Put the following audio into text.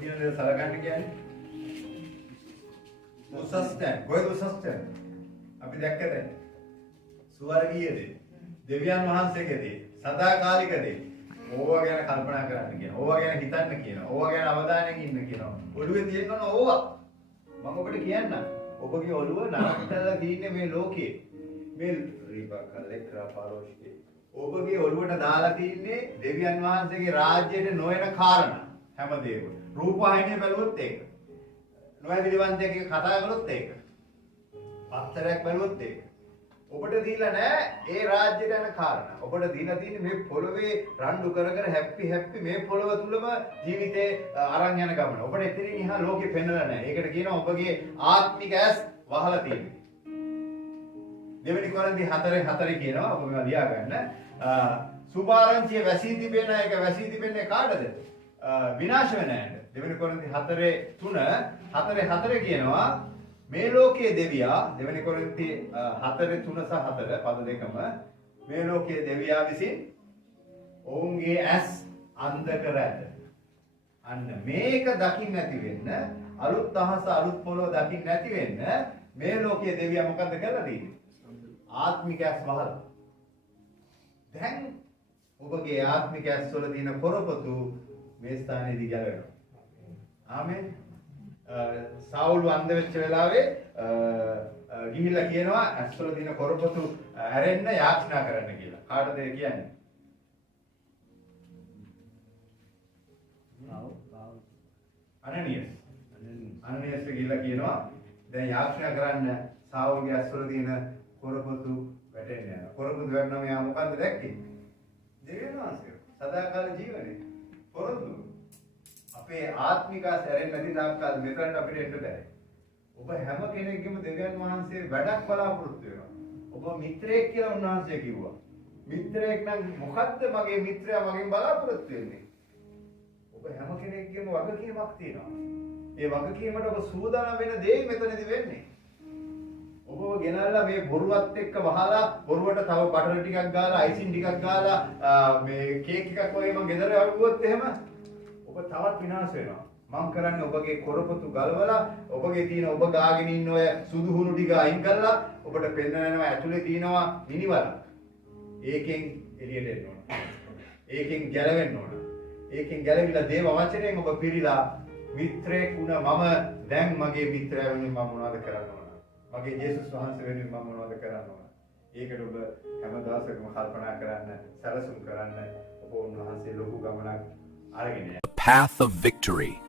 කියන දේ සලකන්න කියන්නේ. උසස් තැන්. කොහෙද උසස් තැන්? අපි දැක්කද? ස්වර්ගීයදී. දෙවියන් වහන්සේගේදී. සදාකාලිකදී. ඕවා ගැන කල්පනා කරන්න කියනවා. ඕවා ගැන හිතන්න කියනවා. ඕවා ගැන අවධානයෙන් ඉන්න කියනවා. ඔළුවේ තියෙන්න ඕන ඕවා. මම ඔබට කියන්නම්. ඔබගේ ඔළුව නරකටලා තියෙන්නේ මේ ලෝකේ. මේ රීපකලෙක්‍රා පාරෝෂ්කේ. ඔබගේ ඔළුවට දාලා තින්නේ දෙවියන් වහන්සේගේ රාජ්‍යයට නොයන කාරණා හැමදේම. රූපවාහිනිය බැලුවොත් ඒක. නොයදිලිවන්තයෙක් කතා කළොත් ඒක. පත්තරයක් බැලුවොත් ඒක. ඔබට දීලා නැහැ ඒ රාජ්‍යයට යන කාරණා. ඔබට දීලා තියෙන්නේ මේ පොළවේ රණ්ඩු කර කර හැප්පි මේ පොළව තුලම ජීවිතේ අරන් යන ගමන. ඔබට එතනින් එහා ලෝකෙ පෙන්නලා නැහැ. ඒකට කියනවා ඔබගේ ආත්මික ඇස් වහලා තියෙන්නේ. දෙවෙනි කොරින්ති 4:4 කියනවා ඔබ මේවා ලියා ගන්න. සුභාරංචිය වැසී තිබෙන එක වැසී තිබෙන්නේ කාටද? විනාශ වෙන ඇයට. දෙවෙනි කොරින්ති 4:4 කියනවා මේ ලෝකයේ දෙවියා දෙවෙනි කොරින්ති 4:3 සහ 4 පද දෙකම මේ ලෝකයේ දෙවියා විසින් ඔවුන්ගේ ඇස් අන්ධ කර ඇත. අන්න මේක දකින්න නැති වෙන්න අලුත් අහස අලුත් පොළොව දකින්න නැති වෙන්න මේ ලෝකයේ දෙවියා මොකද්ද කරලා තියෙන්නේ? ආත්මික ඇස් වහලා. දැන් ඔබගේ ආත්මික ඇස් වල තියෙන කොරපතු මේ ස්ථානයේදී ගැලවෙනවා. ආමෙන්. සාවුල් අන්ධ වෙච්ච වෙලාවේ ගිහිල්ලා කියනවා ඇස් වල තියෙන කොරපතු ඇරෙන්න යාචනා කරන්න කියලා. කාටද ඒ කියන්නේ? අනනියස් ගිහිල්ලා කියනවා දැන් යාචනා කරන්න සාවුල්ගේ ඇස් වල තියෙන කොරපතු වැටෙන්න යනවා. කොරපතු වැටෙනවා මෙයා මොකද්ද දැක්කේ? දෙවියන් වහන්සේ. සදාකාල ජීවනේ. පොරොන්දු. අපේ ආත්මිකා සැරෙන් නැති තාක්කල් මෙතනට අපිට එන්න බෑ. ඔබ හැම කෙනෙක්ගේම දෙවියන් වහන්සේ වැඩක් බලාපොරොත්තු වෙනවා. ඔබ මිත්‍රයෙක් කියලා උන්වහන්සේ කිව්වා. මිත්‍රයෙක් නම් මොකද්ද මගේ මිත්‍රයා මගෙන් බලාපොරොත්තු වෙන්නේ? ඔබ හැම කෙනෙක්ගේම වගකීමක් තියෙනවා. ඒ වගකීමට ඔබ සූදානම් වෙන දේ මෙතනදී වෙන්නේ. ඔබව ගෙනල්ලා මේ බොරුවත් එක්ක වහලා බොරුවට තව බටර් ටිකක් ගාලා අයිසින් ටිකක් ගාලා මේ කේක් එකක් වගේ මම ගෙදර යවුවොත් එහෙම ඔබ තවත් විනාශ වෙනවා. මම කරන්නේ ඔබගේ කොරපතු ගලවලා ඔබගේ තියෙන ඔබ ගාගෙන ඉන්න ඔය සුදු හුණු ටික අයින් කරලා ඔබට පෙන්නනවා ඇතුලේ තියෙනවා මිනිවල. ඒකෙන් එළියට එන්න ඕන. ඒකෙන් ගැලවෙන්න ඕන. ඒකෙන් ගැලවිලා දේව වචනයෙන් ඔබ පිරීලා මිත්‍රයෙක් වුණා මම දැන් මගේ මිත්‍රයා වෙනුවෙන් මම මොනවද කරන්න ඕන? මගේ යේසුස් වහන්සේ වෙනුවෙන් මම මොනවද කරන්න ඕන? ඒකට ඔබ හැම දවසකම කල්පනා කරන්න, සැලසුම් කරන්න ඔබ උන්වහන්සේ ලොකු ගමනක් අරගෙන යන්න. The path of victory.